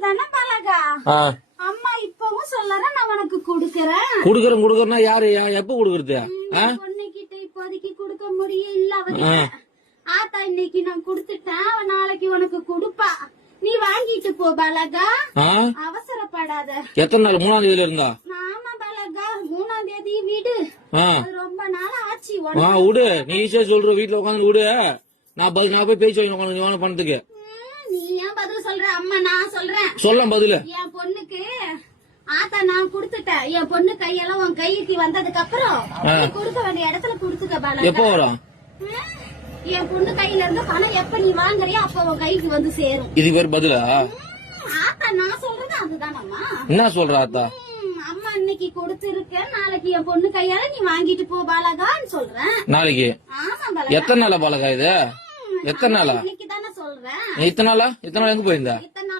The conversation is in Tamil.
அதுதானே பலகா. அம்மா இப்பவும் சொல்லறேன் நான் உனக்கு குடுக்கறேன். குடுக்கறேன்னா யாரு எப்ப குடுக்கறது? பொண்ணுகிட்ட இப்போதைக்கு குடுக்க முடியல. ஆத்தா இன்னைக்கு நான் குடுத்துட்டேன், நாளைக்கு உனக்கு குடுப்பா. நீ வாங்கிட்டு போ பலகா, அவசரப்படாத. எத்தனை நாள்? 3ஆம் தேதியில இருந்தா? ஆமா பலகா, 3ஆம் தேதி வீடு. ரொம்ப நாள் ஆச்சு. விடு, நீ ஈஸியா சொல்ற. வீட்டுல உட்காந்து விடு, நான் போய் பேச்சு வாங்கி பணத்துக்கு. நீ ஏன் பதில் சொல்ற? அம்மா நான் சொல்றேன். சொல்ல பதில். என் பொண்ணுக்கு ஆத்தா நான் குடுத்துட்டேன். என் பொண்ணு கையெல்லாம் உன் கைக்கு வந்ததுக்கு அப்புறம் குடுக்க வேண்டிய இடத்துல குடுத்துக்க பலகா. எப்போ வரும்? என் பொண்ணு கையில இருந்து பணம் எப்ப நீ வாங்குறியோ அப்ப உன் கைக்கு வந்து சேரும். இது பேர் பதிலா? ஆத்தா நான் சொல்றது அதுதானம்மா. என்ன சொல்ற ஆத்தா? அம்மா இன்னைக்கு கொடுத்திருக்கேன், நாளைக்கு என் பொண்ணு கையால நீ வாங்கிட்டு போ பாலகான்னு சொல்றேன். நாளைக்கு? ஆமா பாலகா. எத்தனை நாளா பாலகா இது? எத்தனை நாளா? இன்னைக்கு தானே சொல்றேன். இத்தனை நாளா எங்க போயிருந்தா?